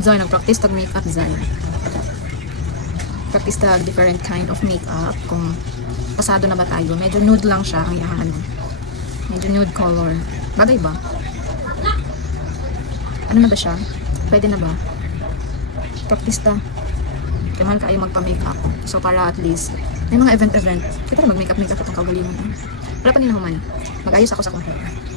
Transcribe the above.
Zoy, nag-practice tag makeup, Zoy. Practice tag different kind of makeup. Kung pasado na ba tayo. Medyo nude lang siya ang iyang ano. Medyo nude color. Bagay ba? Ano na ba siya? Pwede na ba? Practice ta. Kaya mahal kayo magpa-makeup. So para at least, may mga event. Kita na mag-makeup itong kagalingan. Wala pa nila human. Mag-ayos ako sa computer.